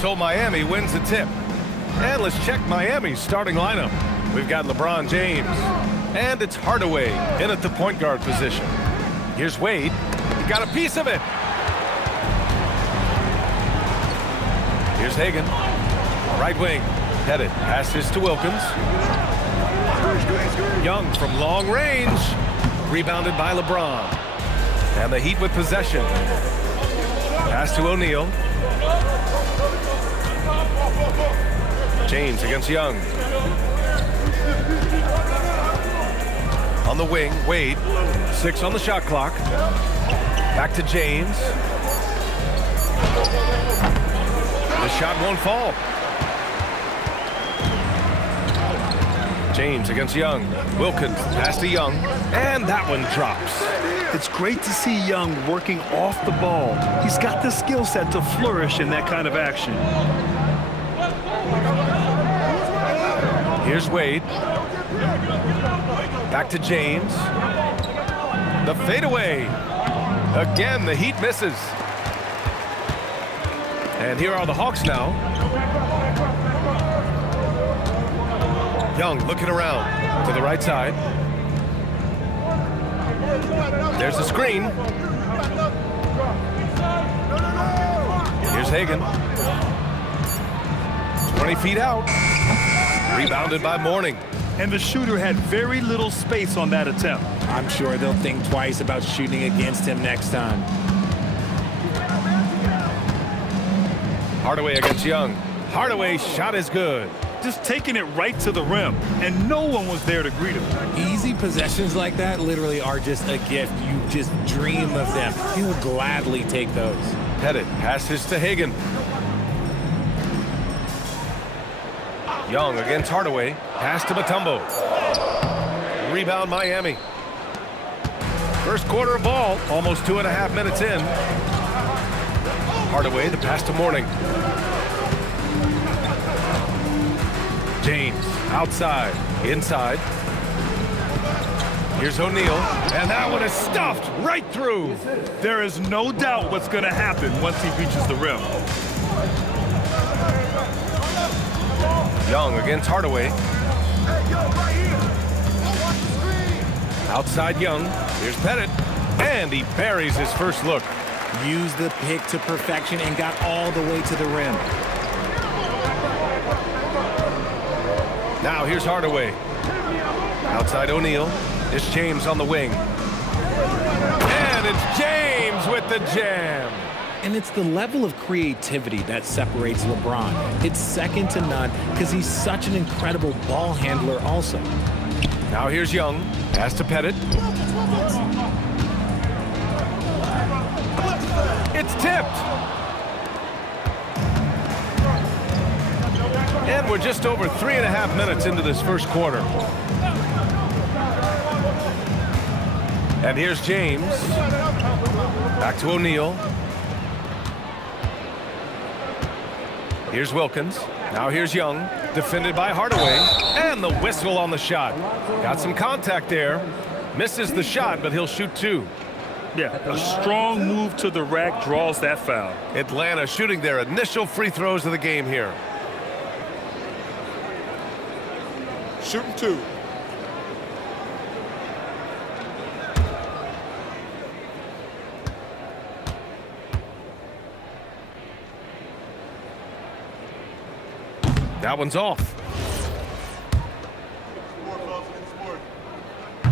So Miami wins the tip. And let's check Miami's starting lineup. We've got LeBron James. And it's Hardaway in at the point guard position. Here's Wade. He got a piece of it. Here's Hagan. Right wing. Pettit passes to Wilkins. Young from long range. Rebounded by LeBron. And the Heat with possession. Pass to O'Neal. James against Young. On the wing, Wade. 6 on the shot clock. Back to James. The shot won't fall. James against Young. Wilkins pass to Young. And that one drops. It's great to see Young working off the ball. He's got the skill set to flourish in that kind of action. Here's Wade. Back to James. The fadeaway. Again, the Heat misses. And here are the Hawks now. Young looking around to the right side. There's a screen. Here's Hagan. 20 feet out. Rebounded by Mourning. And the shooter had very little space on that attempt. I'm sure they'll think twice about shooting against him next time. Hardaway against Young. Hardaway's shot is good. Just taking it right to the rim, and no one was there to greet him. Easy possessions like that literally are just a gift. You just dream of them. He'll gladly take those. Pettit passes to Hagan. Young against Hardaway. Pass to Mutombo. Rebound Miami. First quarter of ball, almost 2.5 minutes in. Hardaway, the pass to Mourning. James, outside, inside. Here's O'Neal, and that one is stuffed right through. There is no doubt what's going to happen once he reaches the rim. Young against Hardaway. Outside Young. Here's Pettit. And he buries his first look. Used the pick to perfection and got all the way to the rim. Now here's Hardaway. Outside O'Neal. It's James on the wing. And it's James with the jam. And it's the level of creativity that separates LeBron. It's second to none because he's such an incredible ball handler also. Now here's Young. Pass to Pettit. It's tipped. And we're just over 3.5 minutes into this first quarter. And here's James. Back to O'Neal. Here's Wilkins. Now here's Young. Defended by Hardaway. And the whistle on the shot. Got some contact there. Misses the shot, but he'll shoot 2. Yeah, a strong move to the rack draws that foul. Atlanta shooting their initial free throws of the game here. Shooting 2. That one's off.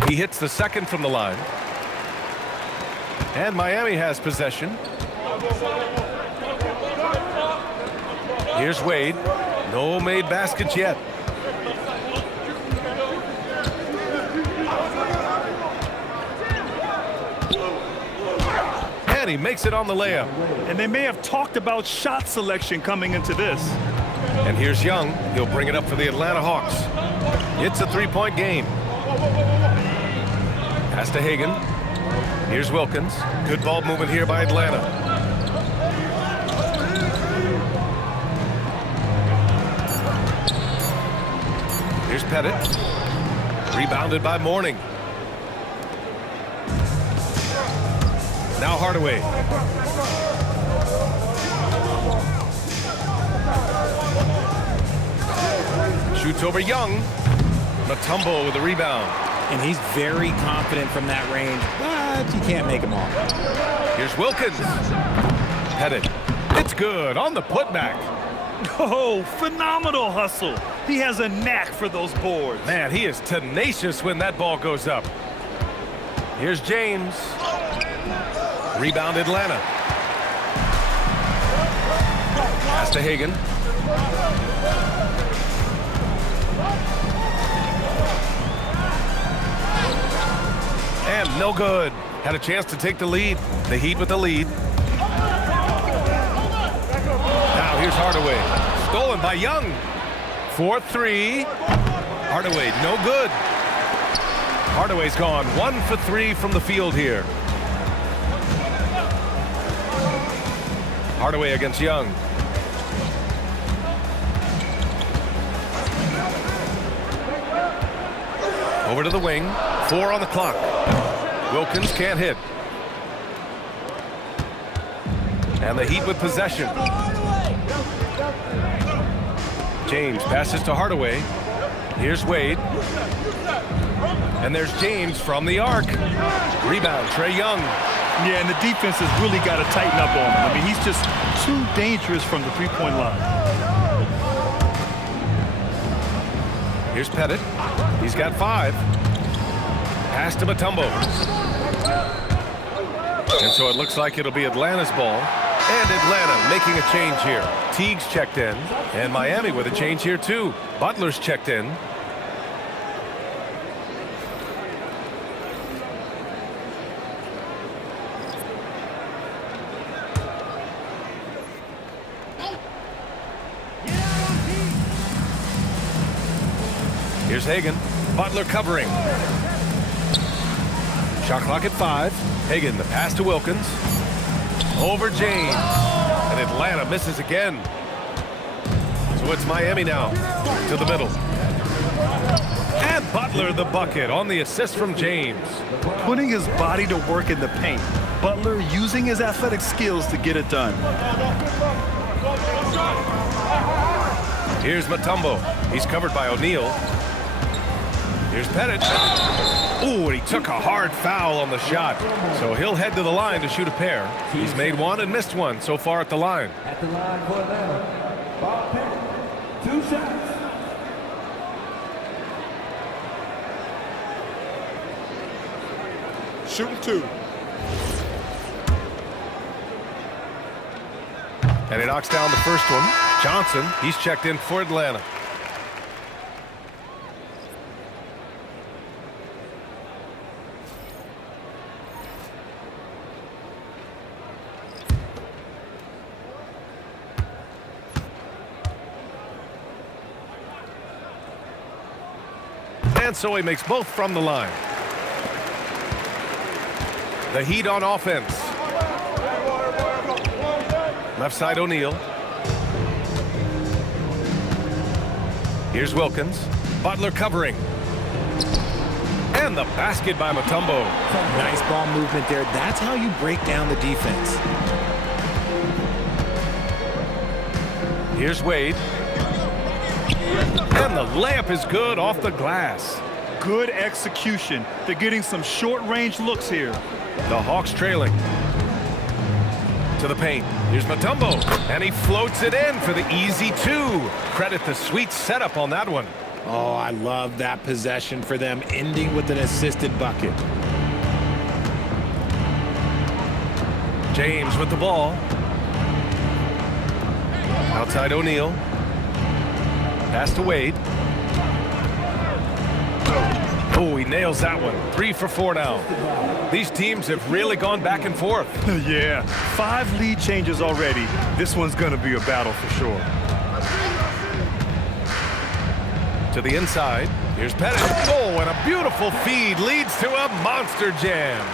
He hits the second from the line. And Miami has possession. Here's Wade. No made baskets yet. And he makes it on the layup. And they may have talked about shot selection coming into this. And here's Young. He'll bring it up for the Atlanta Hawks. It's a 3-point game. Pass to Hagan. Here's Wilkins. Good ball movement here by Atlanta. Here's Pettit. Rebounded by Mourning. Now Hardaway. Shoots over Young. Mutombo with the rebound. And he's very confident from that range, but you can't make him all. Here's Wilkins. Pettit. It's good on the putback. Oh, phenomenal hustle. He has a knack for those boards. Man, he is tenacious when that ball goes up. Here's James. Rebound Atlanta. Pass to Hagan. And no good. Had a chance to take the lead. The Heat with the lead. Now here's Hardaway. Stolen by Young. 4-3. Hardaway, no good. Hardaway's gone 1 for 3 from the field here. Hardaway against Young. Over to the wing. 4 on the clock. Wilkins can't hit. And the Heat with possession. James passes to Hardaway. Here's Wade. And there's James from the arc. Rebound, Trae Young. Yeah, and the defense has really got to tighten up on him. I mean, he's just too dangerous from the three-point line. Here's Pettit. He's got 5. Pass to Mutombo. And so it looks like it'll be Atlanta's ball. And Atlanta making a change here. Teague's checked in. And Miami with a change here too. Butler's checked in. Here's Hagan. Butler covering. Shot clock at 5. Hagan, the pass to Wilkins. Over James. And Atlanta misses again. So it's Miami now. To the middle. And Butler the bucket on the assist from James. Putting his body to work in the paint. Butler using his athletic skills to get it done. Here's Mutombo. He's covered by O'Neal. Here's Pettit. Ooh, and he took a hard foul on the shot. So he'll head to the line to shoot a pair. He's made 1 and missed 1 so far at the line. At the line for Atlanta, Bob Pettit, 2 shots. Shooting 2. And he knocks down the first one. Johnson, he's checked in for Atlanta. And so he makes both from the line. The Heat on offense. Left side O'Neal. Here's Wilkins. Butler covering. And the basket by Mutombo. Nice ball movement there. That's how you break down the defense. Here's Wade. And the layup is good off the glass. Good execution. They're getting some short-range looks here. The Hawks trailing. To the paint. Here's Mutombo. And he floats it in for the easy 2. Credit the sweet setup on that one. Oh, I love that possession for them, ending with an assisted bucket. James with the ball. Outside O'Neal. Pass to Wade. Oh, he nails that one. 3 for 4 now. These teams have really gone back and forth. Yeah, 5 lead changes already. This one's going to be a battle for sure. To the inside. Here's Pettit. Oh, and a beautiful feed leads to a monster jam.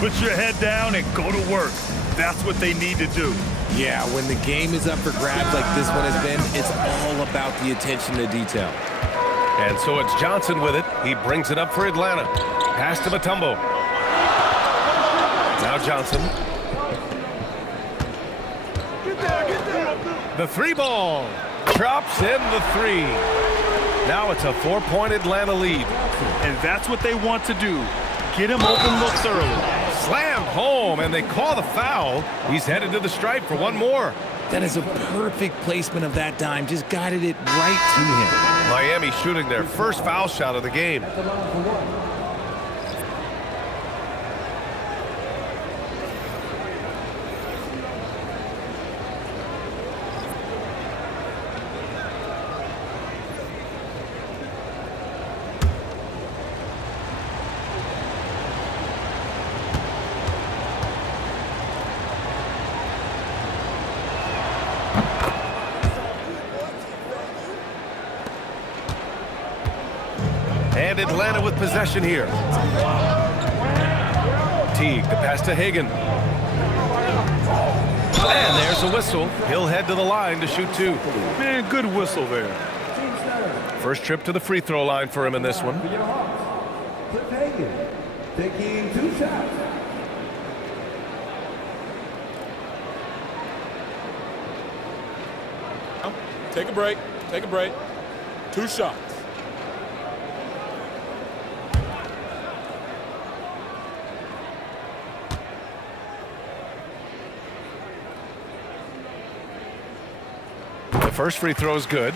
Put your head down and go to work. That's what they need to do. Yeah, when the game is up for grabs like this one has been, it's all about the attention to detail. And so it's Johnson with it. He brings it up for Atlanta. Pass to Mutombo. Now Johnson. The 3 ball. Drops in the 3. Now it's a 4-point Atlanta lead. And that's what they want to do. Get him open looks early. Slammed home, and they call the foul. He's headed to the stripe for one more. That is a perfect placement of that dime. Just guided it right to him. Miami shooting their first foul shot of the game. And Atlanta with possession here. Teague, the pass to Hagan. And there's a whistle. He'll head to the line to shoot 2. Man, good whistle there. First trip to the free throw line for him in this one. For your Hawks, Cliff Hagan, taking 2 shots. Take a break. Take a break. 2 shots. The first free throw is good.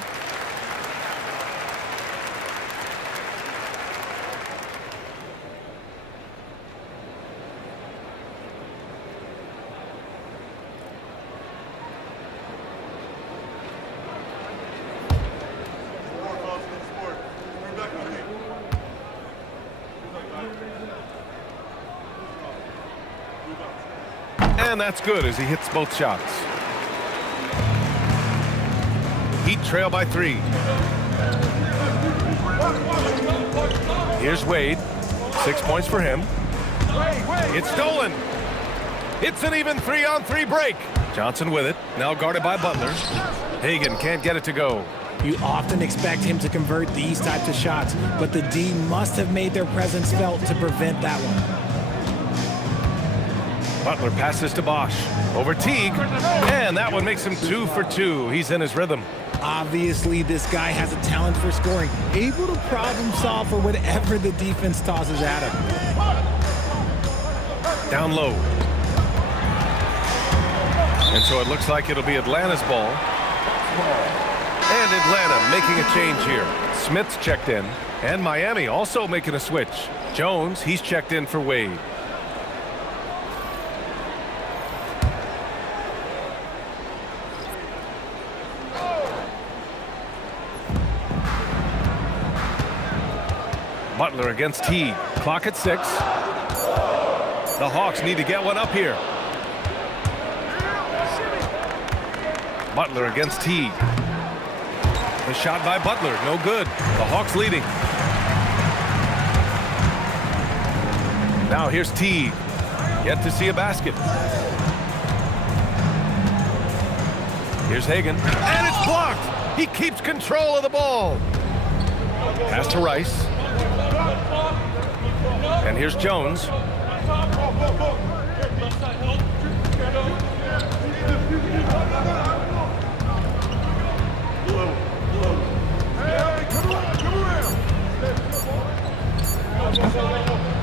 And that's good as he hits both shots. Heat trail by 3. Here's Wade. 6 points for him. It's stolen. It's an even 3-on-3 break. Johnson with it. Now guarded by Butler. Hagan can't get it to go. You often expect him to convert these types of shots, but the D must have made their presence felt to prevent that one. Butler passes to Bosch. Over Teague. And that one makes him 2 for 2. He's in his rhythm. Obviously, this guy has a talent for scoring, able to problem solve for whatever the defense tosses at him. Down low. And so it looks like it'll be Atlanta's ball. And Atlanta making a change here. Smith's checked in. And Miami also making a switch. Jones, he's checked in for Wade. Butler against Teague. Clock at 6. The Hawks need to get one up here. Butler against Teague. The shot by Butler, no good. The Hawks leading. Now here's Teague. Yet to see a basket. Here's Hagan. And it's blocked. He keeps control of the ball. Pass to Rice. And here's Jones.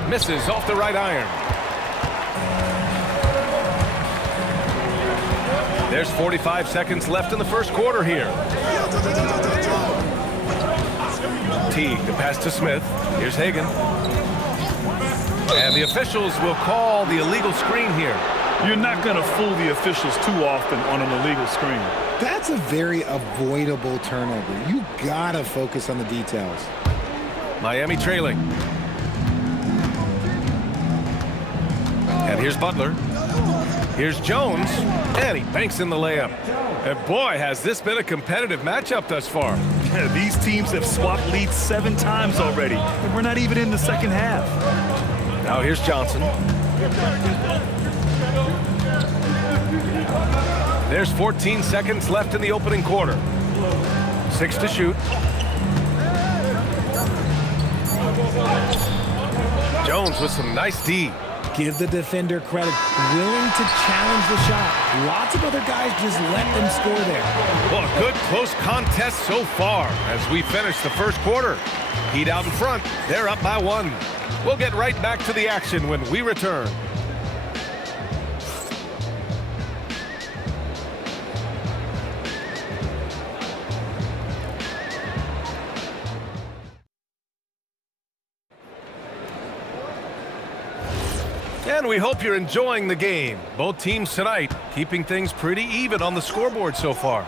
Misses off the right iron. There's 45 seconds left in the first quarter here. Teague, the pass to Smith. Here's Hagan. And the officials will call the illegal screen here. You're not going to fool the officials too often on an illegal screen. That's a very avoidable turnover. You gotta focus on the details. Miami trailing. And here's Butler. Here's Jones. And he banks in the layup. And boy, has this been a competitive matchup thus far. Yeah, these teams have swapped leads 7 times already, and we're not even in the second half. Now here's Johnson. There's 14 seconds left in the opening quarter. 6 to shoot. Jones with some nice D. Give the defender credit, willing to challenge the shot. Lots of other guys just let them score there. Well, a good close contest so far as we finish the first quarter. Heat out in front. They're up by 1. We'll get right back to the action when we return. And we hope you're enjoying the game. Both teams tonight keeping things pretty even on the scoreboard so far.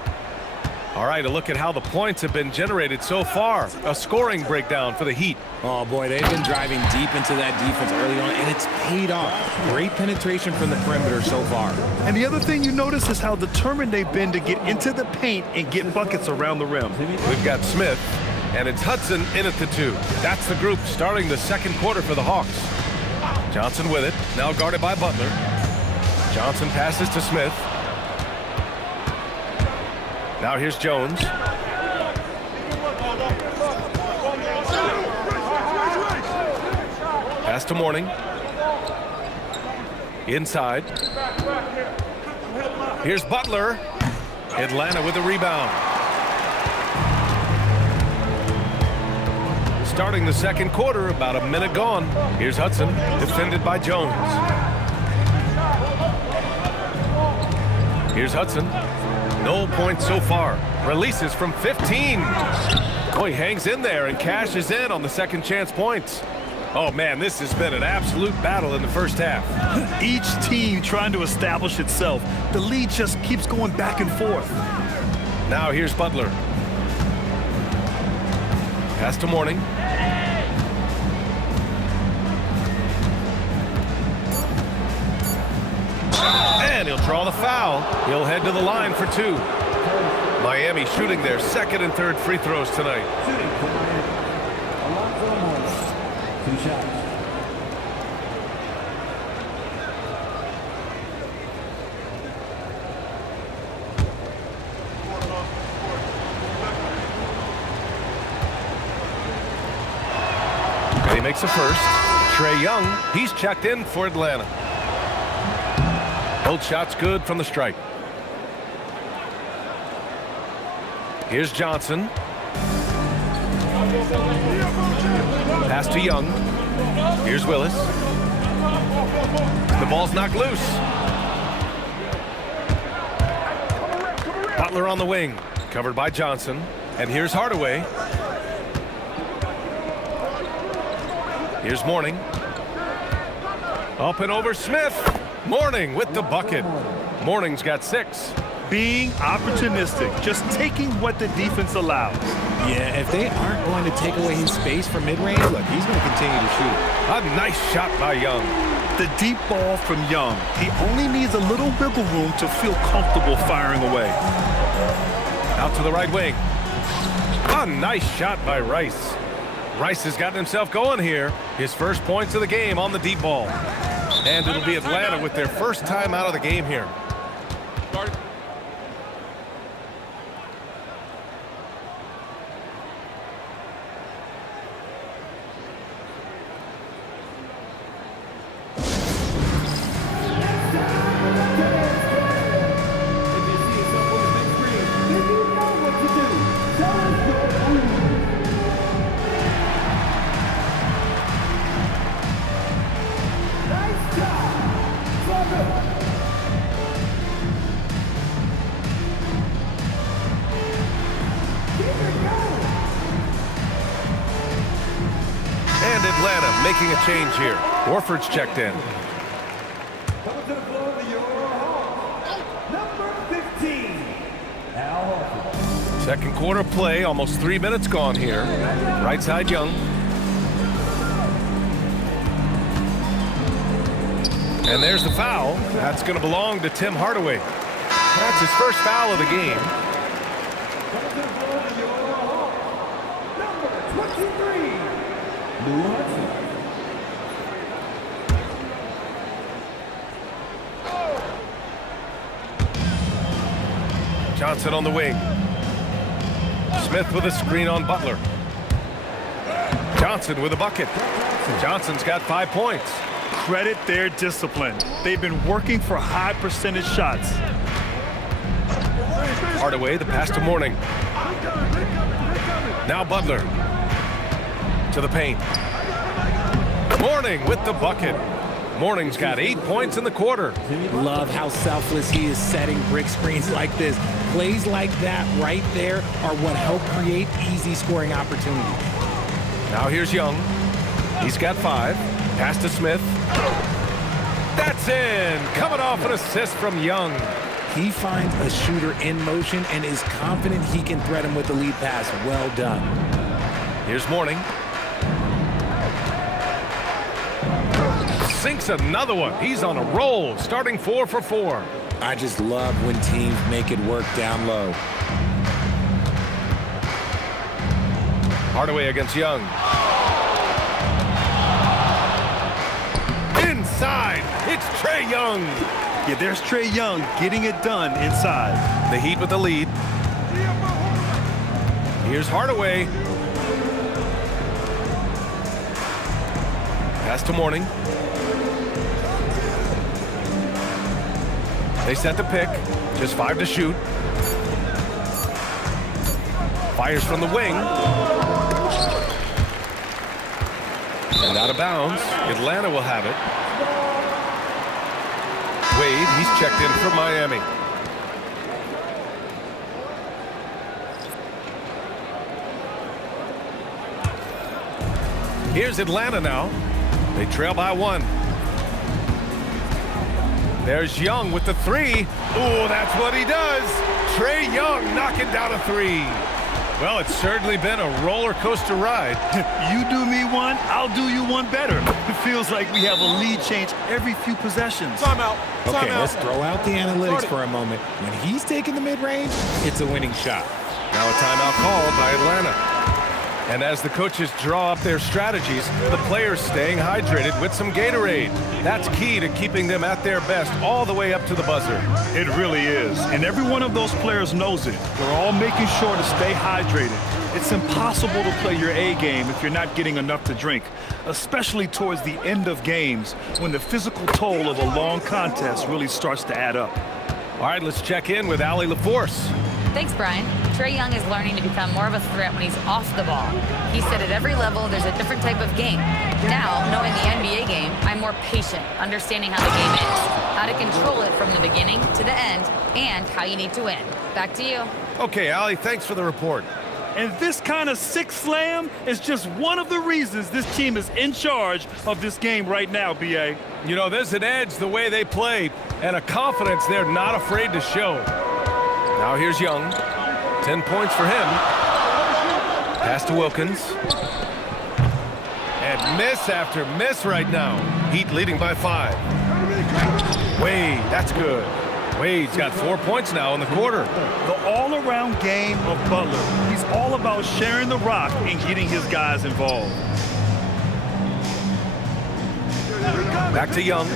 All right, a look at how the points have been generated so far. A scoring breakdown for the Heat. Oh, boy, they've been driving deep into that defense early on, and it's paid off. Great penetration from the perimeter so far. And the other thing you notice is how determined they've been to get into the paint and get buckets around the rim. We've got Smith, and it's Hudson in at the 2. That's the group starting the second quarter for the Hawks. Johnson with it, now guarded by Butler. Johnson passes to Smith. Now here's Jones. Pass to Mourning. Inside. Here's Butler. Atlanta with the rebound. Starting the second quarter, about a minute gone. Here's Hudson, defended by Jones. Here's Hudson. No points so far. Releases from 15. Boy, hangs in there and cashes in on the second chance points. Oh, man, this has been an absolute battle in the first half. Each team trying to establish itself. The lead just keeps going back and forth. Now here's Butler. Pass to Mourning. And he'll draw the foul. He'll head to the line for 2. Miami shooting their second and third free throws tonight. Shooting for Miami. Alonzo Mourning. 2 shots. And he makes the first. Trae Young, he's checked in for Atlanta. Both shots good from the stripe. Here's Johnson. Pass to Young. Here's Willis. The ball's knocked loose. Butler on the wing, covered by Johnson. And here's Hardaway. Here's Mourning. Up and over Smith. Mourning with the bucket. Mourning's got 6. Being opportunistic, just taking what the defense allows. Yeah, if they aren't going to take away his space from mid-range, look, he's going to continue to shoot. A nice shot by Young. The deep ball from Young. He only needs a little wiggle room to feel comfortable firing away. Out to the right wing. A nice shot by Rice. Rice has gotten himself going here. His first points of the game on the deep ball. And it'll be Atlanta with their first time out of the game here. And Atlanta making a change here. Horford's checked in. Coming to the floor for your Hawks, number 15, Al Horford. Second quarter play, almost 3 minutes gone here. Right side Young. And there's the foul. That's going to belong to Tim Hardaway. That's his first foul of the game. Coming to the floor for your Hawks, number 23, Lou Hudson. Johnson on the wing. Smith with a screen on Butler. Johnson with a bucket. Johnson's got 5 points. Credit their discipline. They've been working for high percentage shots. Hardaway, the pass to Mourning. Now Butler. To the paint. Mourning with the bucket. Mourning's got 8 points in the quarter. Love how selfless he is setting brick screens like this. Plays like that right there are what help create easy scoring opportunities. Now here's Young. He's got 5. Pass to Smith. That's in. Coming off an assist from Young. He finds a shooter in motion and is confident he can thread him with the lead pass. Well done. Here's Mourning. Sinks another one. He's on a roll, starting 4 for 4. I just love when teams make it work down low. Hardaway against Young. Inside, it's Trae Young. Yeah, there's Trae Young getting it done inside. The Heat with the lead. Here's Hardaway. Pass to Mourning. They set the pick. Just 5 to shoot. Fires from the wing. And out of bounds. Atlanta will have it. Wade, he's checked in for Miami. Here's Atlanta now. They trail by 1. There's Young with the 3. Oh, that's what he does. Trae Young knocking down a 3. Well, it's certainly been a roller coaster ride. You do me one, I'll do you one better. It feels like we have a lead change every few possessions. Timeout. Okay, let's throw out the analytics for a moment. When he's taking the mid-range, it's a winning shot. Now a timeout called by Atlanta. And as the coaches draw up their strategies, the players staying hydrated with some Gatorade. That's key to keeping them at their best all the way up to the buzzer. It really is. And every one of those players knows it. They're all making sure to stay hydrated. It's impossible to play your A game if you're not getting enough to drink, especially towards the end of games when the physical toll of a long contest really starts to add up. All right, let's check in with Allie LaForce. Thanks, Brian. Trae Young is learning to become more of a threat when he's off the ball. He said at every level there's a different type of game. Now, knowing the NBA game, I'm more patient, understanding how the game is, how to control it from the beginning to the end, and how you need to win. Back to you. Okay, Allie, thanks for the report. And this kind of sick slam is just one of the reasons this team is in charge of this game right now, B.A. You know, there's an edge the way they play and a confidence they're not afraid to show. Now here's Young. 10 points for him. Pass to Wilkins. And miss after miss right now. Heat leading by 5. Wade, that's good. Wade's got 4 points now in the quarter. The all-around game of Butler. He's all about sharing the rock and getting his guys involved. Back to Young.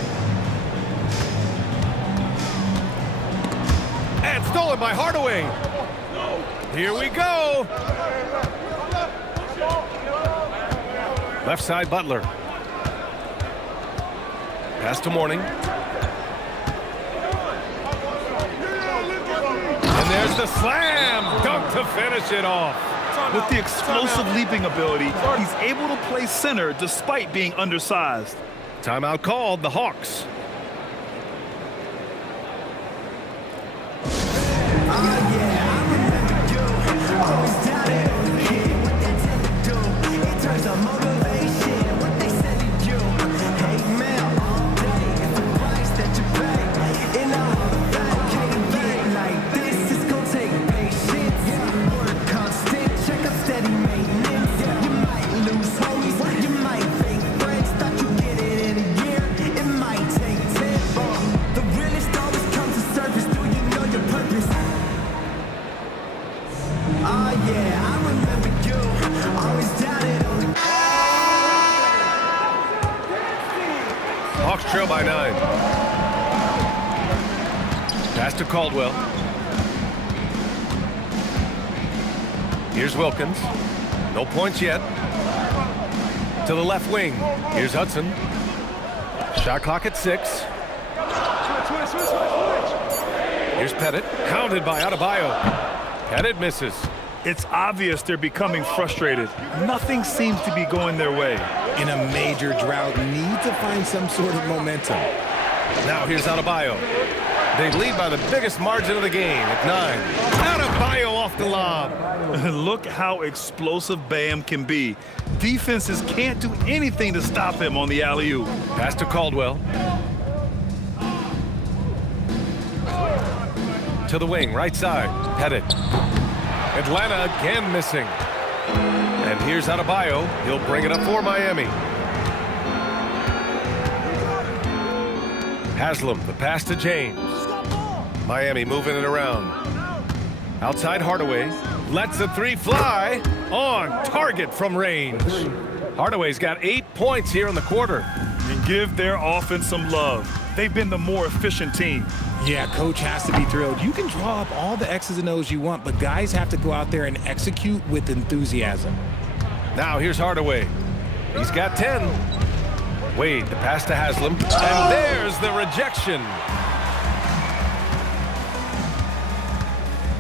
And stolen by Hardaway. Here we go. Left side, Butler. Pass to Mourning. And there's the slam dunk to finish it off. With the explosive leaping ability, he's able to play center despite being undersized. Timeout called, the Hawks. Hawks trail by 9. Pass to Caldwell. Here's Wilkins. No points yet. To the left wing. Here's Hudson. Shot clock at 6. Here's Pettit, counted by Adebayo. Pettit misses. It's obvious they're becoming frustrated. Nothing seems to be going their way. In a major drought, need to find some sort of momentum. Now here's Adebayo. They lead by the biggest margin of the game at 9. Adebayo off the lob. Look how explosive Bam can be. Defenses can't do anything to stop him on the alley-oop. Pass to Caldwell. To the wing, right side. Pettit. Atlanta again missing. And here's Adebayo. He'll bring it up for Miami. Haslam, the pass to James. Miami moving it around. Outside Hardaway. Lets the 3 fly. On target from range. Hardaway's got 8 points here in the quarter. And give their offense some love. They've been the more efficient team. Yeah, coach has to be thrilled. You can draw up all the X's and O's you want, but guys have to go out there and execute with enthusiasm. Now here's Hardaway. He's got 10. Wade, the pass to Haslam. And there's the rejection.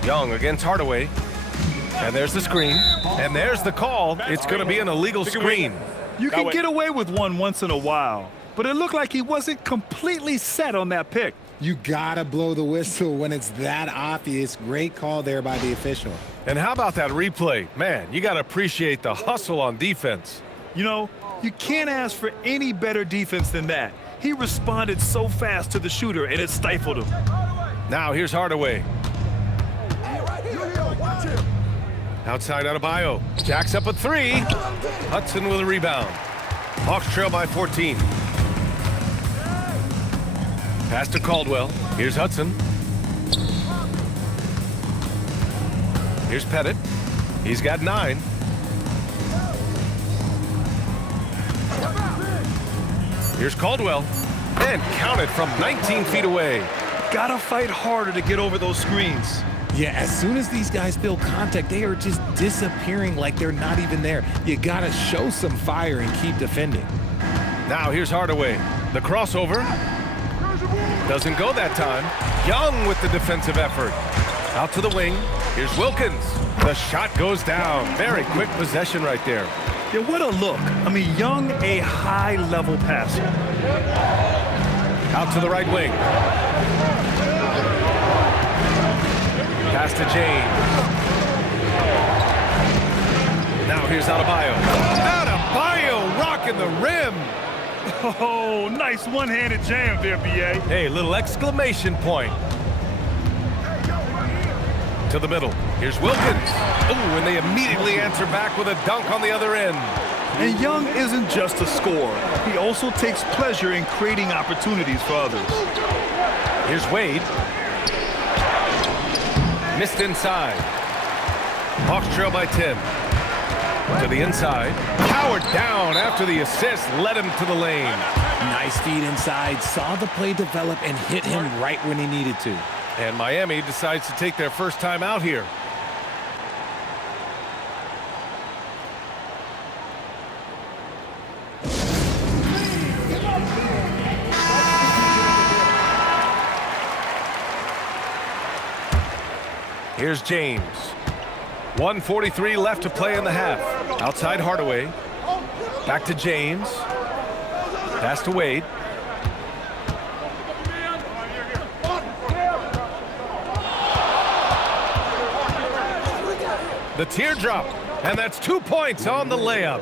Young against Hardaway. And there's the screen. And there's the call. It's going to be an illegal screen. You can get away with one once in a while, but it looked like he wasn't completely set on that pick. You gotta blow the whistle when it's that obvious. Great call there by the official. And how about that replay? Man, you got to appreciate the hustle on defense. You know, you can't ask for any better defense than that. He responded so fast to the shooter, and it stifled him. Now here's Hardaway. Outside Adebayo. Jacks up a 3. Hudson with a rebound. Hawks trail by 14. Pass to Caldwell. Here's Hudson. Here's Pettit. He's got 9. Here's Caldwell. And counted from 19 feet away. Gotta fight harder to get over those screens. Yeah, as soon as these guys feel contact, they are just disappearing like they're not even there. You gotta show some fire and keep defending. Now here's Hardaway. The crossover. Doesn't go that time. Young with the defensive effort. Out to the wing. Here's Wilkins. The shot goes down. Very quick possession right there. Yeah, what a look. I mean, Young, a high-level passer. Out to the right wing. Pass to James. Now here's Adebayo. Adebayo rocking the rim. Oh, nice one-handed jam there, B.A. Hey, little exclamation point. To the middle. Here's Wilkins. Ooh, and they immediately answer back with a dunk on the other end. And Young isn't just a scorer. He also takes pleasure in creating opportunities for others. Here's Wade. Missed inside. Hawks trail by 10. To the inside. Powered down after the assist led him to the lane. Nice feed inside. Saw the play develop and hit him right when he needed to. And Miami decides to take their first time out here. Here's James. 1:43 left to play in the half. Outside Hardaway. Back to James. Pass to Wade. The teardrop, and that's 2 points on the layup.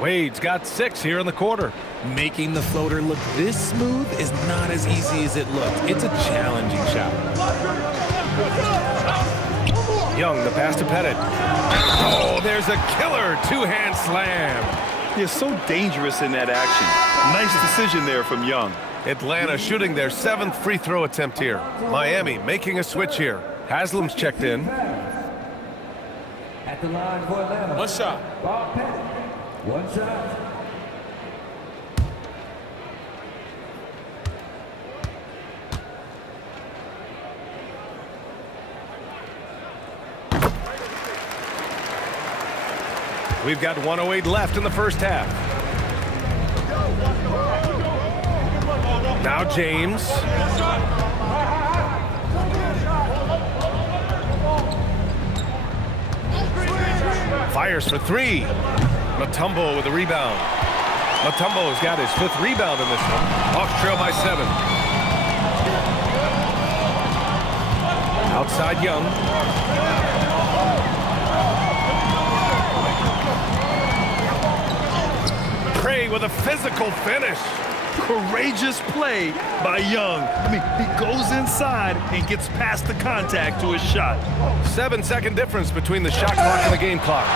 Wade's got 6 here in the quarter. Making the floater look this smooth is not as easy as it looked. It's a challenging shot. Young, the pass to Pettit. Oh, there's a killer two-hand slam. He's so dangerous in that action. Nice decision there from Young. Atlanta shooting their 7th free throw attempt here. Miami making a switch here. Haslam's checked in. At the line for Atlanta. One shot. Bob Pettit. One shot. We've got 1:08 left in the first half. Now James. Fires for three. Mutombo with a rebound. Mutombo's got his 5th rebound in this one. Hawks trail by 7. Outside Young. Trey with a physical finish. Courageous play by Young. I mean, he goes inside and gets past the contact to his shot. 7-second difference between the shot clock and the game clock.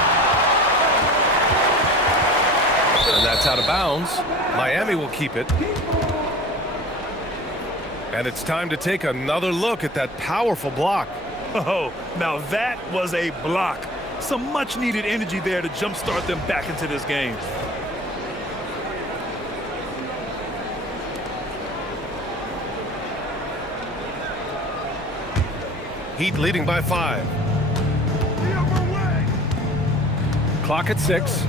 And that's out of bounds. Miami will keep it. And it's time to take another look at that powerful block. Oh, now that was a block. Some much-needed energy there to jumpstart them back into this game. Heat leading by 5. Clock at 6.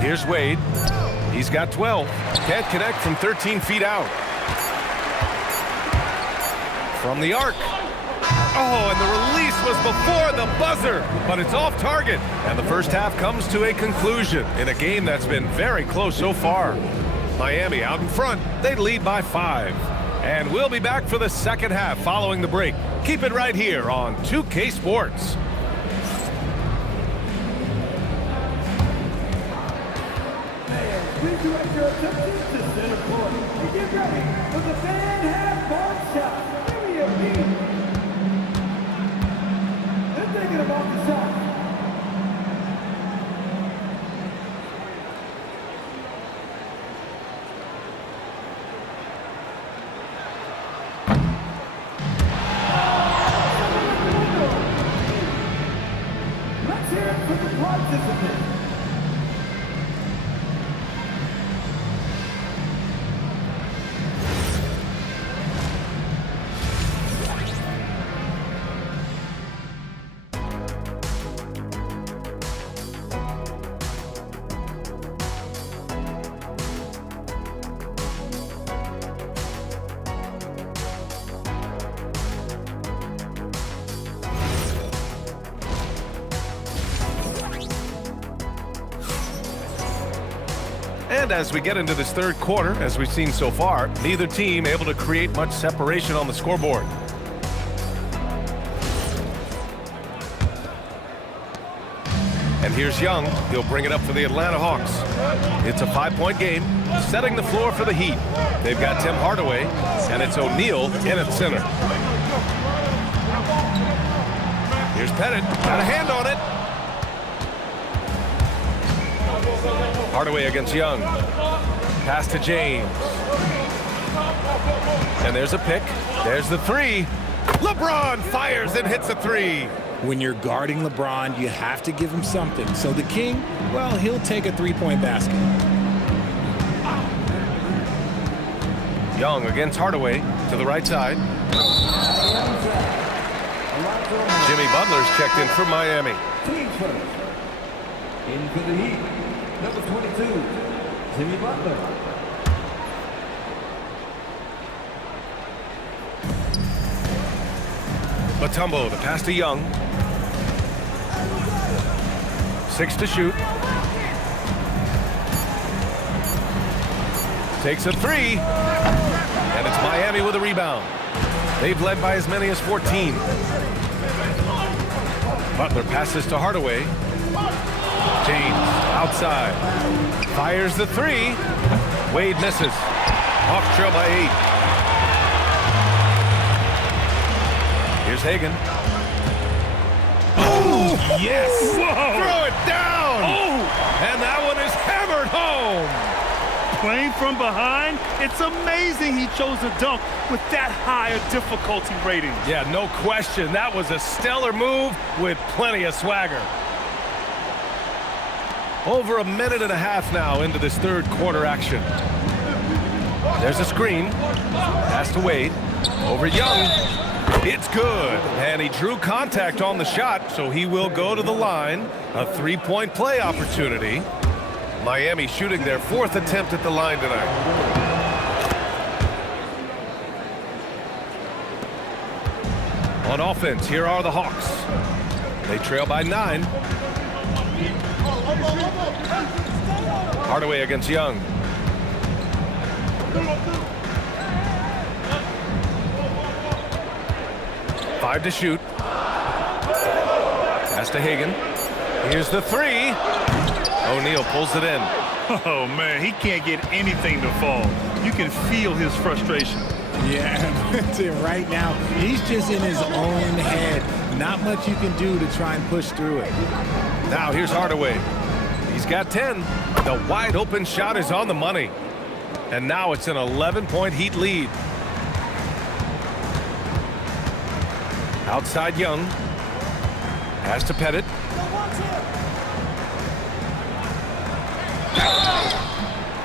Here's Wade. He's got 12. Can't connect from 13 feet out. From the arc. Oh, and the release was before the buzzer, but it's off target. And the first half comes to a conclusion in a game that's been very close so far. Miami out in front. They lead by 5. And we'll be back for the second half following the break. Keep it right here on 2K Sports. Please direct your attention to center court and get ready for the fan half-court shot. Give me a beat. They're thinking about the shot. Let's hear it from the participants. And as we get into this third quarter, as we've seen so far, neither team able to create much separation on the scoreboard. And here's Young. He'll bring it up for the Atlanta Hawks. It's a 5-point game, setting the floor for the Heat. They've got Tim Hardaway, and it's O'Neal in at center. Here's Pettit. Got a hand on it. Hardaway against Young. Pass to James. And there's a pick. There's the 3. LeBron fires and hits a 3. When you're guarding LeBron, you have to give him something. So the King, well, he'll take a 3-point basket. Young against Hardaway to the right side. Jimmy Butler's checked in for Miami. Team first. In for the Heat. Number 22, Jimmy Butler. Mutombo, the pass to Young. 6 to shoot. Takes a 3. And it's Miami with a rebound. They've led by as many as 14. Butler passes to Hardaway. James outside. Fires the 3. Wade misses. Hawks trail by 8. Here's Hagan. Oh, yes! Whoa! Throw it down! Oh! And that one is hammered home! Playing from behind, it's amazing he chose a dunk with that higher difficulty rating. Yeah, no question. That was a stellar move with plenty of swagger. Over a minute and a half now into this third quarter action. There's a screen. Pass to Wade. Over Young. It's good. And he drew contact on the shot, so he will go to the line. A 3-point play opportunity. Miami shooting their 4th attempt at the line tonight. On offense, here are the Hawks. They trail by 9. Hardaway against Young. Five to shoot. Pass to Hagan. Here's the 3. O'Neal pulls it in. Oh, man, he can't get anything to fall. You can feel his frustration. Yeah, right now, he's just in his own head. Not much you can do to try and push through it. Now here's Hardaway. He's got 10. The wide open shot is on the money. And now it's an 11-point Heat lead. Outside Young. Pass to Pettit.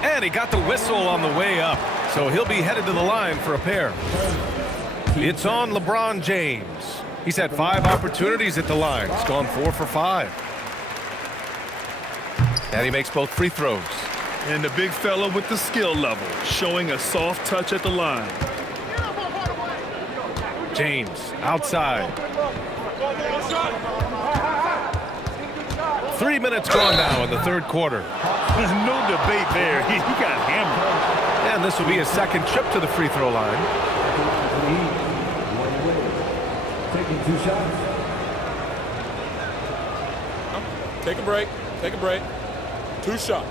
And he got the whistle on the way up. So he'll be headed to the line for a pair. It's on LeBron James. He's had 5 opportunities at the line. He's gone 4 for 5. And he makes both free throws. And the big fella with the skill level, showing a soft touch at the line. James outside. 3 minutes gone now in the 3rd quarter. No debate there. He got hammered. And this will be his 2nd trip to the free throw line. Taking 2 shots. Take a break. Take a break. 2 shots.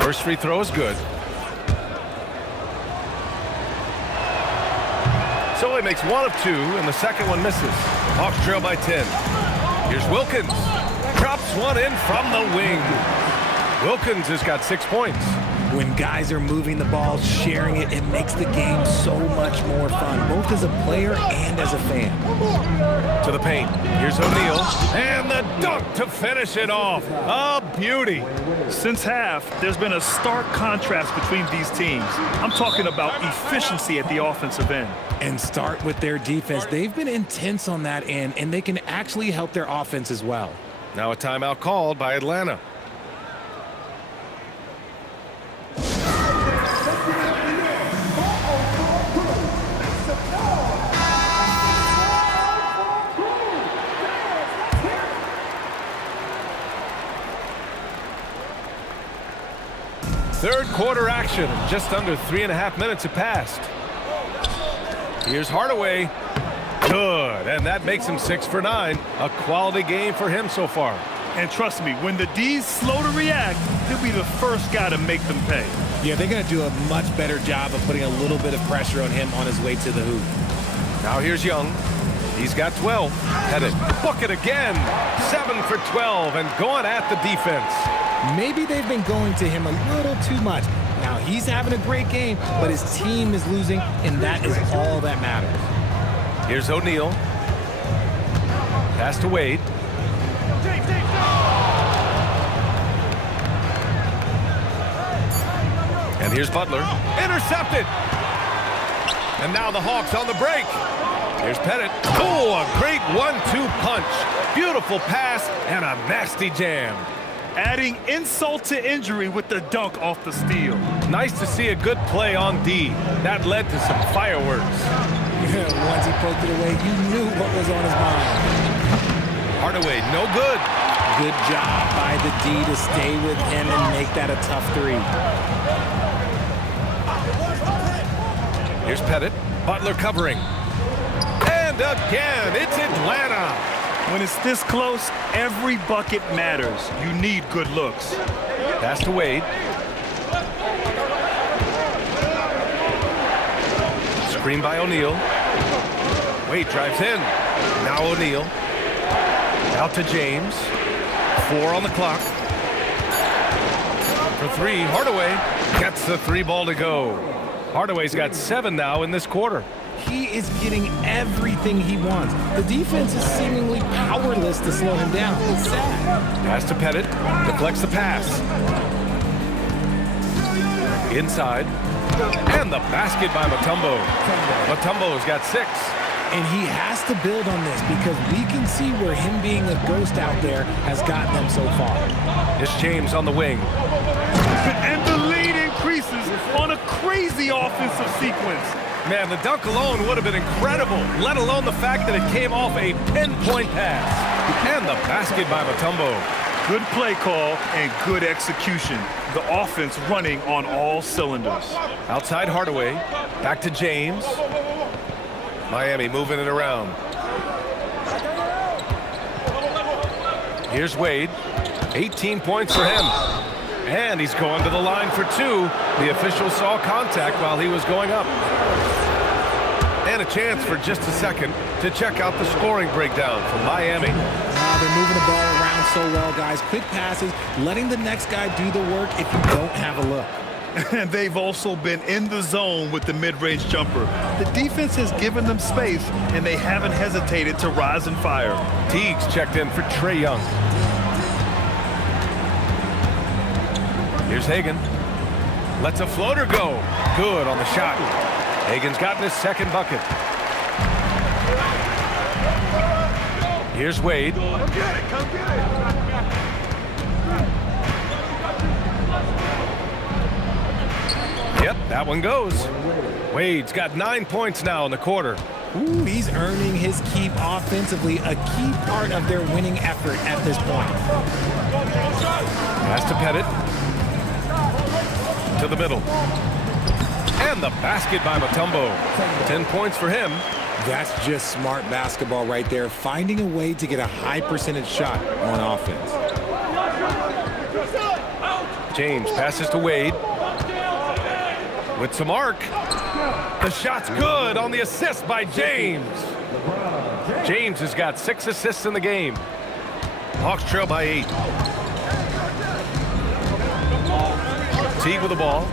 First free throw is good. So he makes 1 of 2, and the 2nd one misses. Hawks trail by 10. Here's Wilkins. Drops one in from the wing. Wilkins has got 6 points. When guys are moving the ball, sharing it, it makes the game so much more fun, both as a player and as a fan. To the paint. Here's O'Neal. And the dunk to finish it off. A beauty. Since half, there's been a stark contrast between these teams. I'm talking about efficiency at the offensive end. And start with their defense. They've been intense on that end, and they can actually help their offense as well. Now a timeout called by Atlanta. Third quarter action. Just under 3.5 minutes have passed. Here's Hardaway. Good. And that makes him 6 for 9. A quality game for him so far. And trust me, when the D's slow to react, he'll be the first guy to make them pay. Yeah, they're going to do a much better job of putting a little bit of pressure on him on his way to the hoop. Now here's Young. He's got 12. Pettit. Bucket again. 7 for 12 and going at the defense. Maybe they've been going to him a little too much. Now he's having a great game, but his team is losing, and that is all that matters. Here's O'Neal. Pass to Wade. And here's Butler. Intercepted. And now the Hawks on the break. Here's Pettit. Oh, a great 1-2 punch. Beautiful pass and a nasty jam. Adding insult to injury with the dunk off the steal. Nice to see a good play on D. That led to some fireworks. Once he poked it away, you knew what was on his mind. Hardaway, no good. Good job by the D to stay with him and make that a tough 3. Here's Pettit. Butler covering. And again, it's Atlanta. When it's this close, every bucket matters. You need good looks. Pass to Wade. Screen by O'Neal. Wade drives in. Now O'Neal. Out to James. 4 on the clock. For 3, Hardaway gets the 3 ball to go. Hardaway's got 7 now in this quarter. He is getting everything he wants. The defense is seemingly powerless to slow him down. It's sad. Pass to Pettit. Deflects the pass. Inside. And the basket by Mutombo. Mutombo's got 6. And he has to build on this because we can see where him being a ghost out there has gotten them so far. Here's James on the wing. And the lead increases on a crazy offensive sequence. Man, the dunk alone would have been incredible, let alone the fact that it came off a pinpoint pass. And the basket by Mutombo. Good play call and good execution. The offense running on all cylinders. Outside Hardaway. Back to James. Miami moving it around. Here's Wade. 18 points for him. And he's going to the line for 2. The official saw contact while he was going up. And a chance for just a second to check out the scoring breakdown from Miami. They're moving the ball around so well, guys. Quick passes, letting the next guy do the work if you don't have a look. And they've also been in the zone with the mid-range jumper. The defense has given them space, and they haven't hesitated to rise and fire. Teague's checked in for Trae Young. Here's Hagan. Lets a floater go. Good on the shot. Hagan's gotten his second bucket. Here's Wade. Come get it, come get it. Yep, that one goes. Wade's got 9 points now in the quarter. Ooh, he's earning his keep offensively, a key part of their winning effort at this point. Pass to Pettit. To the middle. And the basket by Mutombo. 10 points for him. That's just smart basketball right there, finding a way to get a high percentage shot on offense. James passes to Wade. With some arc. The shot's good on the assist by James. James has got 6 assists in the game. Hawks trail by 8. Teague with the ball.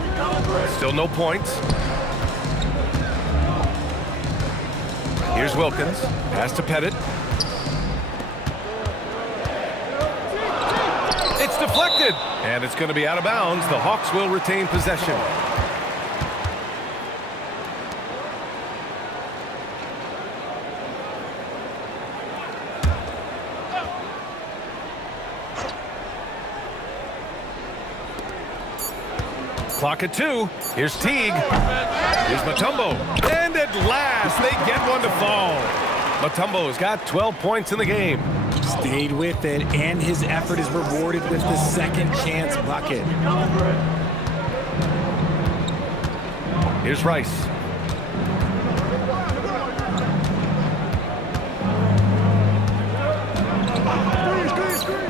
Still no points. Here's Wilkins. Pass to Pettit. It's deflected. And it's going to be out of bounds. The Hawks will retain possession. Clock at 2. Here's Teague. Here's Mutombo. And at last, they get one to fall. Mutombo's got 12 points in the game. Stayed with it, and his effort is rewarded with the second chance bucket. Here's Rice.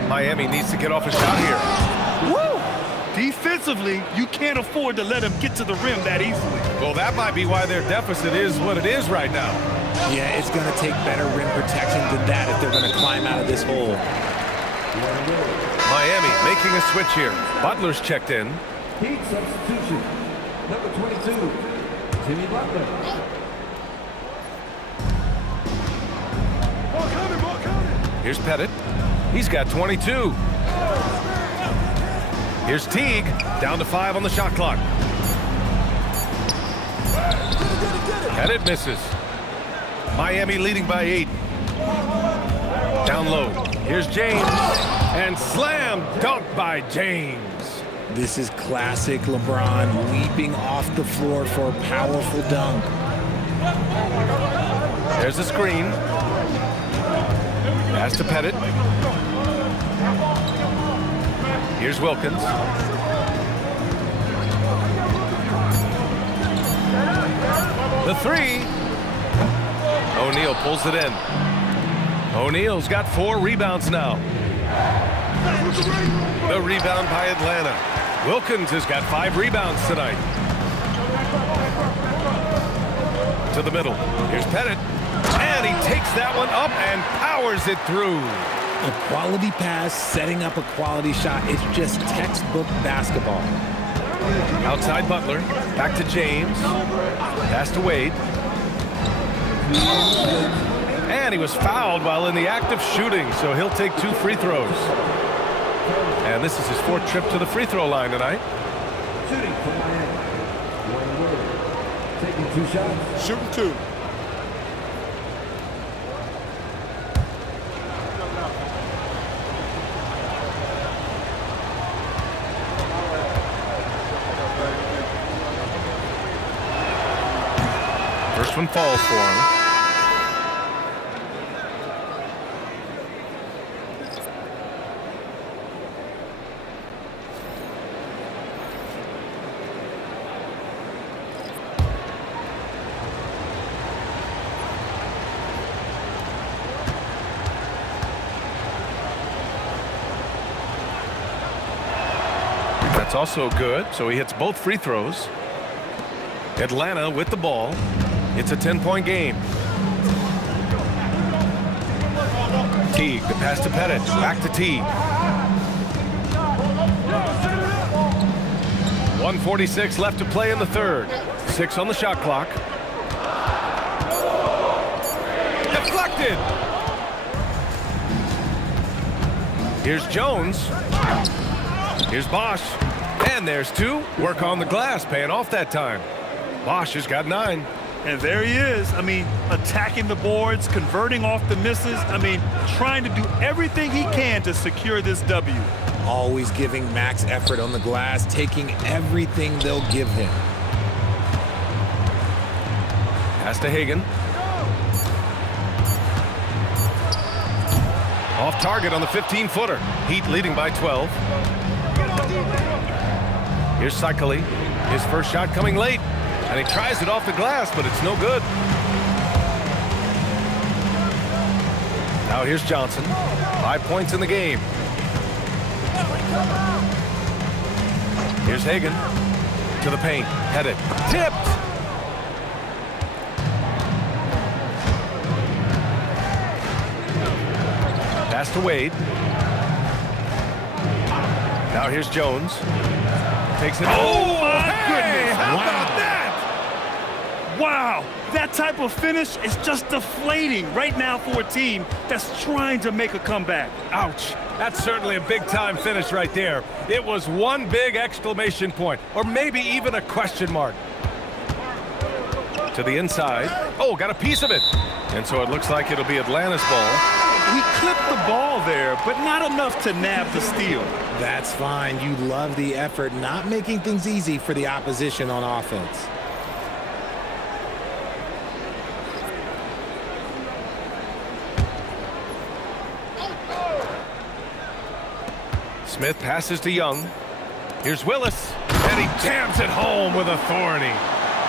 Miami needs to get off a shot here. Woo! Defensively, you can't afford to let him get to the rim that easily. Well, that might be why their deficit is what it is right now. Yeah, it's going to take better rim protection than that if they're going to climb out of this hole. Miami making a switch here. Butler's checked in. Heat substitution. Number 22, Jimmy Butler. Here's Pettit. He's got 22. Here's Teague. Down to 5 on the shot clock. Pettit misses. Miami leading by 8. Down low. Here's James. And slam dunk by James. This is classic LeBron leaping off the floor for a powerful dunk. There's a screen. Pass to Pettit. Here's Wilkins. The 3. O'Neal pulls it in. O'Neal's got 4 rebounds now. The rebound by Atlanta. Wilkins has got 5 rebounds tonight. To the middle. Here's Pettit. And he takes that one up and powers it through. A quality pass, setting up a quality shot. It's just textbook basketball. Outside Butler. Back to James. Pass to Wade. And he was fouled while in the act of shooting, so he'll take 2 free throws. And this is his 4th trip to the free throw line tonight. Shooting for Miami. 2 shots. Shooting 2. First one falls for him. That's also good, so he hits both free throws. Atlanta with the ball. It's a 10-point game. Teague, the pass to Pettit. Back to Teague. 1:46 left to play in the third. 6 on the shot clock. Deflected. Here's Jones. Here's Bosch. And there's 2. Work on the glass, paying off that time. Bosch has got 9. And there he is. I mean, attacking the boards, converting off the misses. I mean, trying to do everything he can to secure this W. Always giving max effort on the glass, taking everything they'll give him. Pass to Hagan. Off target on the 15-footer. Heat leading by 12. Here's Saikali. His first shot coming late. And he tries it off the glass, but it's no good. Now here's Johnson. 5 points in the game. Here's Hagan. To the paint. Headed. Tipped. Pass to Wade. Now here's Jones. Takes it. Oh, my goodness. How Wow. about that? Wow, that type of finish is just deflating right now for a team that's trying to make a comeback. Ouch. That's certainly a big-time finish right there. It was one big exclamation point, or maybe even a question mark. To the inside. Oh, got a piece of it. And so it looks like it'll be Atlanta's ball. He clipped the ball there, but not enough to nab the steal. That's fine. You love the effort, not making things easy for the opposition on offense. Smith passes to Young. Here's Willis. And he jams it home with authority.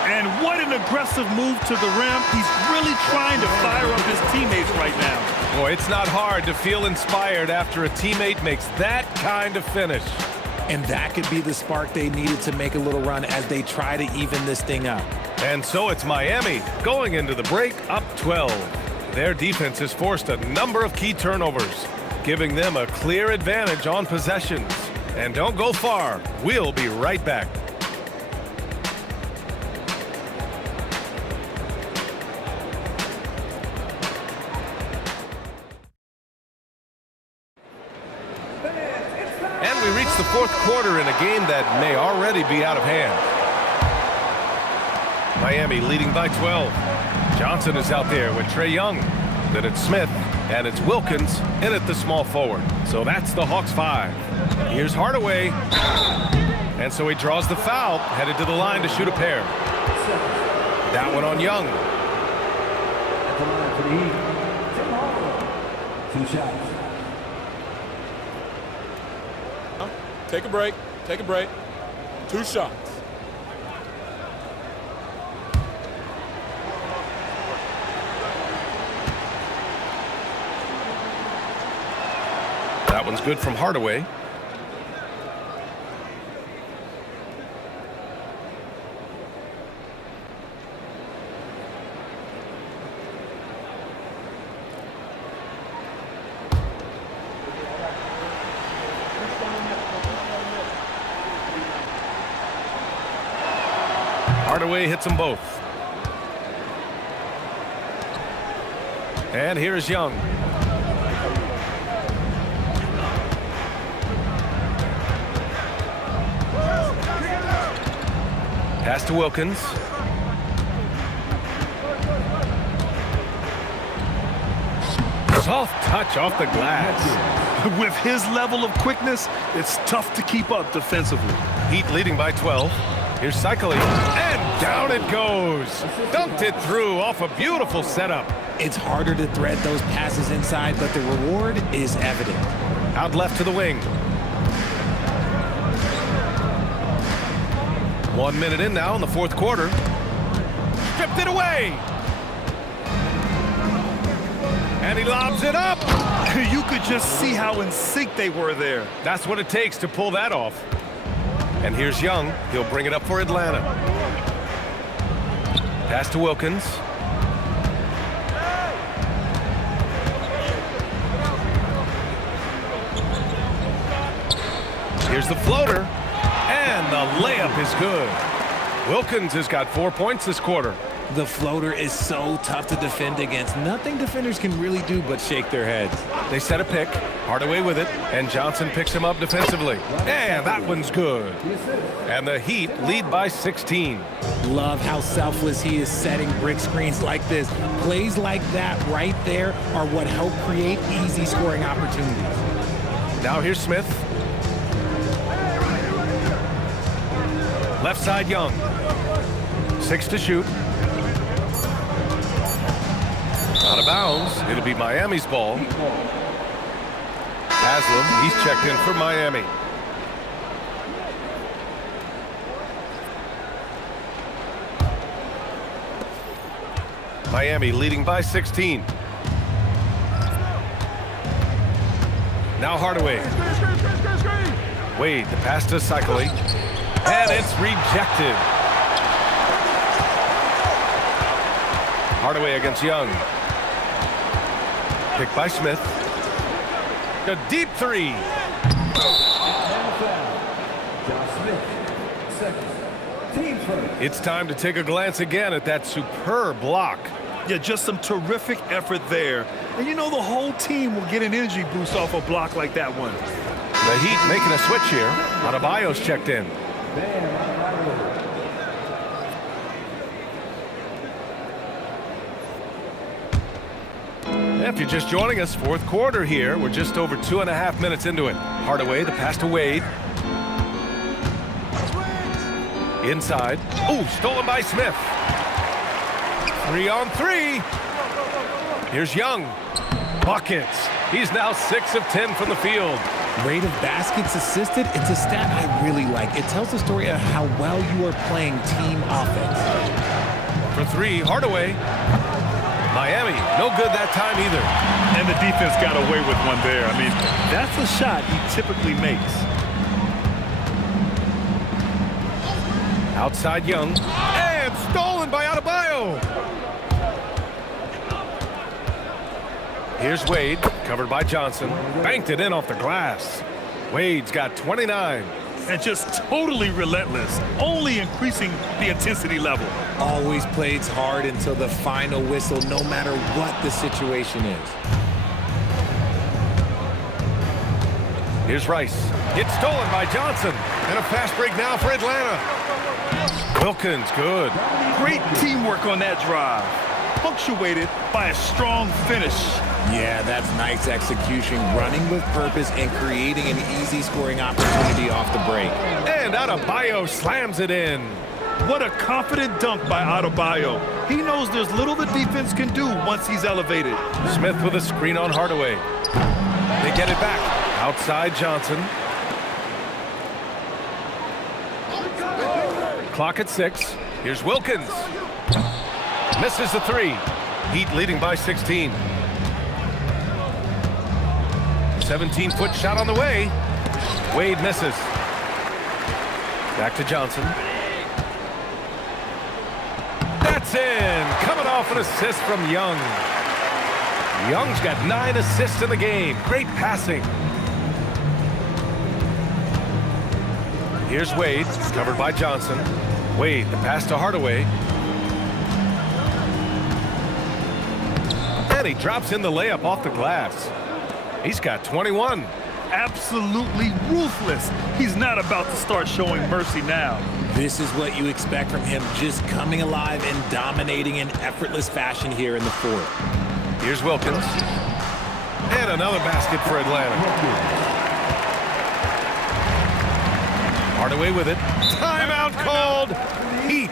And what an aggressive move to the rim. He's really trying to fire up his teammates right now. Boy, it's not hard to feel inspired after a teammate makes that kind of finish. And that could be the spark they needed to make a little run as they try to even this thing up. And so it's Miami going into the break up 12. Their defense has forced a number of key turnovers, giving them a clear advantage on possessions. And don't go far. We'll be right back. And we reach the fourth quarter in a game that may already be out of hand. Miami leading by 12. Johnson is out there with Trae Young. Then it's Smith, and it's Wilkins in at the small forward. So that's the Hawks 5. Here's Hardaway. And so he draws the foul, headed to the line to shoot a pair. That one on Young. At the line for the Heat, Tim Hardaway. 2 shots. Take a break. Take a break. 2 shots. That one's good from Hardaway. Hardaway hits them both. And here's Young. Pass to Wilkins. Soft touch off the glass. With his level of quickness, it's tough to keep up defensively. Heat leading by 12. Here's cycling, and down it goes. Dumped it through off a beautiful setup. It's harder to thread those passes inside, but the reward is evident. Out left to the wing. 1 minute in now in the fourth quarter. Stripped it away. And he lobs it up. You could just see how in sync they were there. That's what it takes to pull that off. And here's Young. He'll bring it up for Atlanta. Pass to Wilkins. Here's the floater. And the layup is good. Wilkins has got 4 points this quarter. The floater is so tough to defend against. Nothing defenders can really do but shake their heads. They set a pick. Hardaway with it. And Johnson picks him up defensively. And that one's good. And the Heat lead by 16. Love how selfless he is setting brick screens like this. Plays like that right there are what help create easy scoring opportunities. Now here's Smith. Left side Young. 6 to shoot. Out of bounds. It'll be Miami's ball. Haslam, he's checked in for Miami. Miami leading by 16. Now Hardaway. Wade, the pass to Cycling. And it's rejected. Hardaway against Young. Picked by Smith. A deep three. It's time to take a glance again at that superb block. Yeah, just some terrific effort there. And you know the whole team will get an energy boost off a block like that one. The Heat making a switch here. Adebayo's checked in. If you're just joining us, fourth quarter here. We're just over 2.5 minutes into it. Hardaway, the pass to Wade. Inside. Oh, stolen by Smith. 3 on 3. Here's Young. Buckets. He's now 6 of 10 from the field. Rate of baskets assisted, it's a stat I really like. It tells the story of how well you are playing team offense. For 3, Hardaway. Miami, no good that time either. And the defense got away with one there. I mean, that's a shot he typically makes. Outside Young. And stolen by Adebayo. Here's Wade, covered by Johnson. Banked it in off the glass. Wade's got 29. And just totally relentless, only increasing the intensity level. Always plays hard until the final whistle, no matter what the situation is. Here's Rice. It's stolen by Johnson. And a fast break now for Atlanta. Wilkins, good. Great teamwork on that drive, punctuated by a strong finish. Yeah, that's nice execution, running with purpose and creating an easy scoring opportunity off the break. And Adebayo slams it in. What a confident dunk by Adebayo. He knows there's little the defense can do once he's elevated. Smith with a screen on Hardaway. They get it back. Outside Johnson. Clock at 6. Here's Wilkins. Misses the 3. Heat leading by 16. 17-foot shot on the way. Wade misses. Back to Johnson. That's in. Coming off an assist from Young. Young's got 9 assists in the game. Great passing. Here's Wade, covered by Johnson. Wade, the pass to Hardaway. And he drops in the layup off the glass. He's got 21. Absolutely ruthless. He's not about to start showing mercy now. This is what you expect from him, just coming alive and dominating in effortless fashion here in the fourth. Here's Wilkins. And another basket for Atlanta. Hardaway with it. Timeout called. Heat.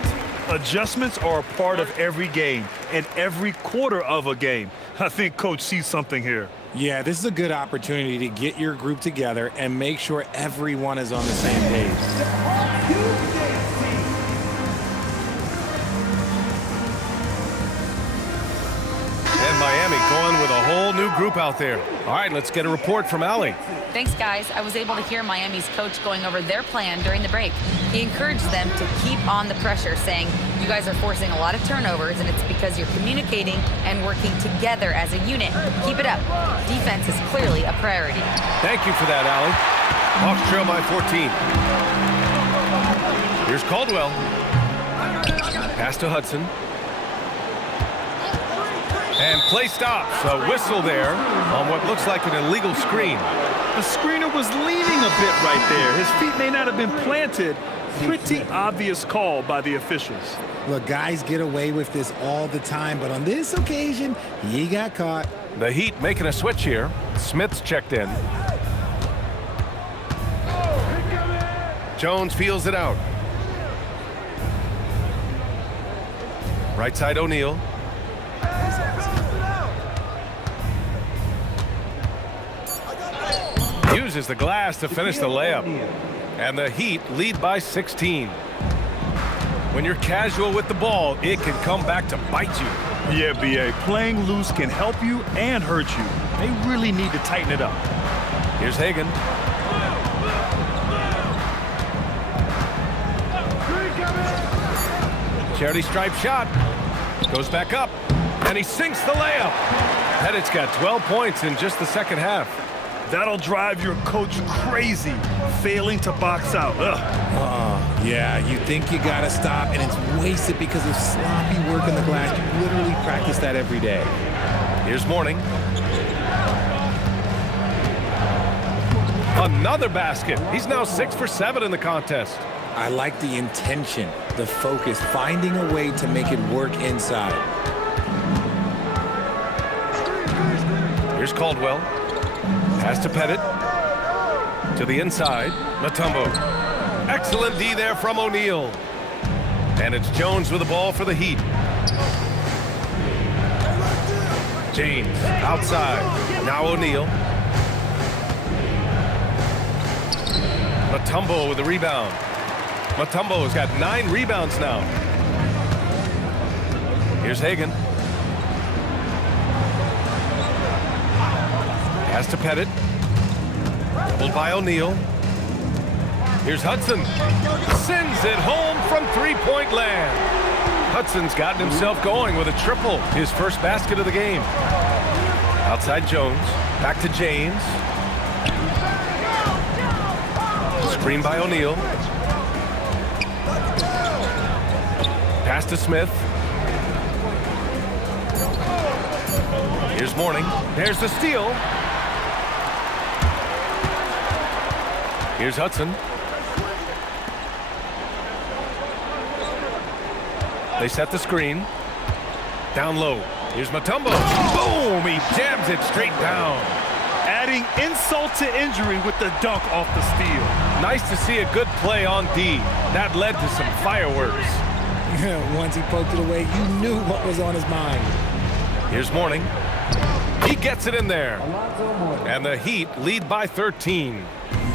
Adjustments are a part of every game and every quarter of a game. I think Coach sees something here. Yeah, this is a good opportunity to get your group together and make sure everyone is on the same page. And Miami going with a whole new group out there. All right, let's get a report from Allie. Thanks, guys. I was able to hear Miami's coach going over their plan during the break. He encouraged them to keep on the pressure, saying, you guys are forcing a lot of turnovers, and it's because you're communicating and working together as a unit. Keep it up. Defense is clearly a priority. Thank you for that, Allie. Hawks trail by 14. Here's Caldwell. Pass to Hudson. And play stops. A whistle there on what looks like an illegal screen. The screener was leaning a bit right there. His feet may not have been planted. Pretty obvious call by the officials. Look, guys get away with this all the time, but on this occasion, he got caught. The Heat making a switch here. Smith's checked in. Jones feels it out. Right side O'Neal. Uses the glass to finish the layup. And the Heat lead by 16. When you're casual with the ball, it can come back to bite you. Yeah, B.A. Playing loose can help you and hurt you. They really need to tighten it up. Here's Hagan. Charity stripe shot. Goes back up. And he sinks the layup. Pettit's got 12 points in just the second half. That'll drive your coach crazy, failing to box out. Yeah, you think you got to stop, and it's wasted because of sloppy work in the glass. You literally practice that every day. Here's Mourning. Another basket. He's now 6 for 7 in the contest. I like the intention, the focus, finding a way to make it work inside. Here's Caldwell. Pass to Pettit. To the inside. Mutombo. Excellent D there from O'Neal. And it's Jones with the ball for the Heat. James outside. Now O'Neal. Mutombo with the rebound. Mutombo's got 9 rebounds now. Here's Hagan. Pass to Pettit. Doubled by O'Neal. Here's Hudson. Sends it home from three-point land. Hudson's gotten himself going with a triple. His first basket of the game. Outside Jones. Back to James. Screen by O'Neal. Pass to Smith. Here's Mourning. There's the steal. Here's Hudson. They set the screen. Down low. Here's Mutombo. Boom! He jams it straight down. Adding insult to injury with the dunk off the steal. Nice to see a good play on D. That led to some fireworks. Once he poked it away, you knew what was on his mind. Here's Mourning. He gets it in there. And the Heat lead by 13.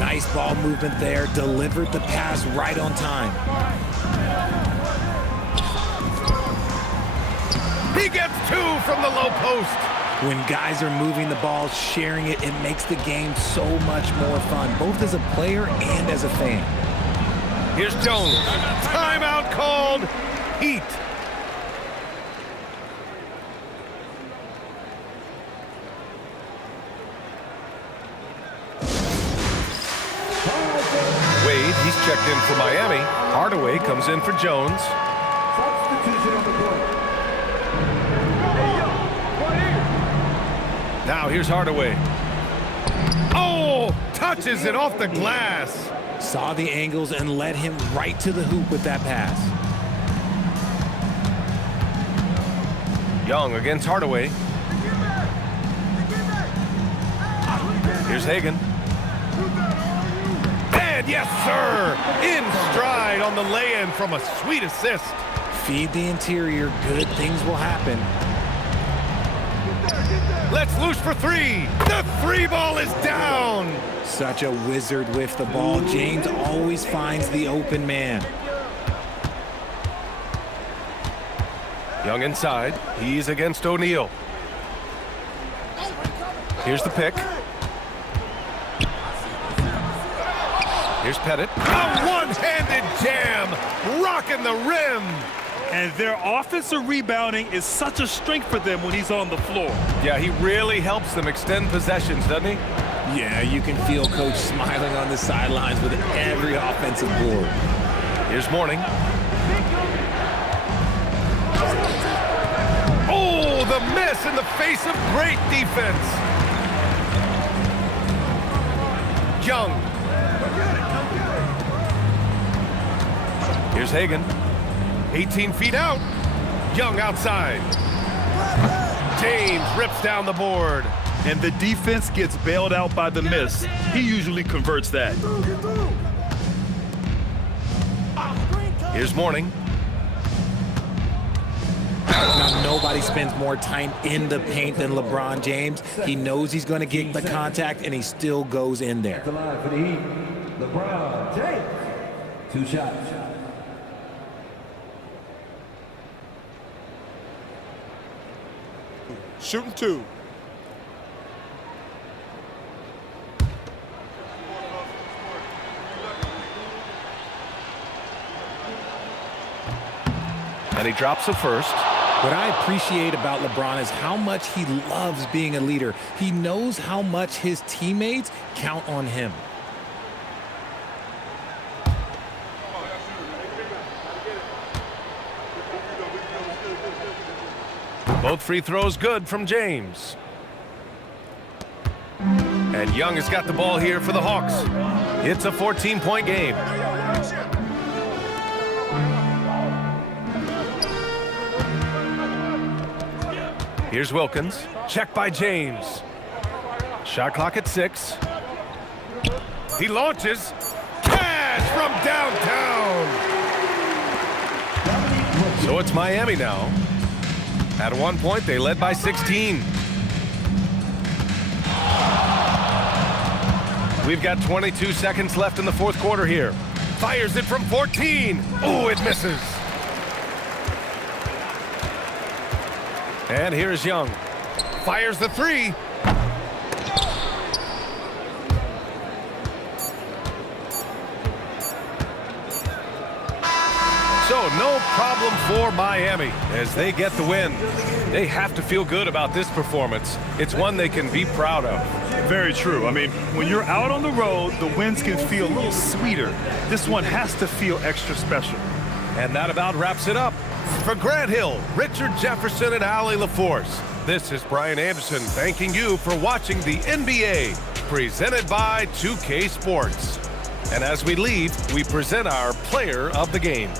Nice ball movement there. Delivered the pass right on time. He gets 2 from the low post. When guys are moving the ball, sharing it, it makes the game so much more fun, both as a player and as a fan. Here's Jones. Timeout called. Heat. Wade, he's checked in for Miami. Hardaway comes in for Jones. Substitution on the court. Now here's Hardaway. Oh, touches it off the glass. Saw the angles and led him right to the hoop with that pass. Young against Hardaway. Here's Hagan. And yes, sir! In stride on the lay-in from a sweet assist. Feed the interior. Good things will happen. Let's loose for three. The three ball is down. Such a wizard with the ball. James always finds the open man. Young inside. He's against O'Neal. Here's the pick. Here's Pettit. A one-handed jam, rocking the rim. And their offensive rebounding is such a strength for them when he's on the floor. Yeah, he really helps them extend possessions, doesn't he? Yeah, you can feel Coach smiling on the sidelines with every offensive board. Here's Mourning. Oh, the miss in the face of great defense. Young. Here's Hagan. 18 feet out. Young outside. James rips down the board. And the defense gets bailed out by the miss. He usually converts that. Here's Mourning. Now, nobody spends more time in the paint than LeBron James. He knows he's going to get the contact, and he still goes in there. The line for the Heat, LeBron James. 2 shots. Shooting 2. And he drops it first. What I appreciate about LeBron is how much he loves being a leader. He knows how much his teammates count on him. Both free throws good from James. And Young has got the ball here for the Hawks. It's a 14-point game. Here's Wilkins. Check by James. Shot clock at 6. He launches. Cash from downtown. So it's Miami now. At one point, they led by 16. We've got 22 seconds left in the fourth quarter here. Fires it from 14. Oh, it misses. And here's Young. Fires the 3. So no problem for Miami as they get the win. They have to feel good about this performance. It's one they can be proud of. Very true. I mean, when you're out on the road, the wins can feel a little sweeter. This one has to feel extra special. And that about wraps it up. For Grant Hill, Richard Jefferson, and Allie LaForce, this is Brian Anderson thanking you for watching the NBA, presented by 2K Sports. And as we leave, we present our player of the game.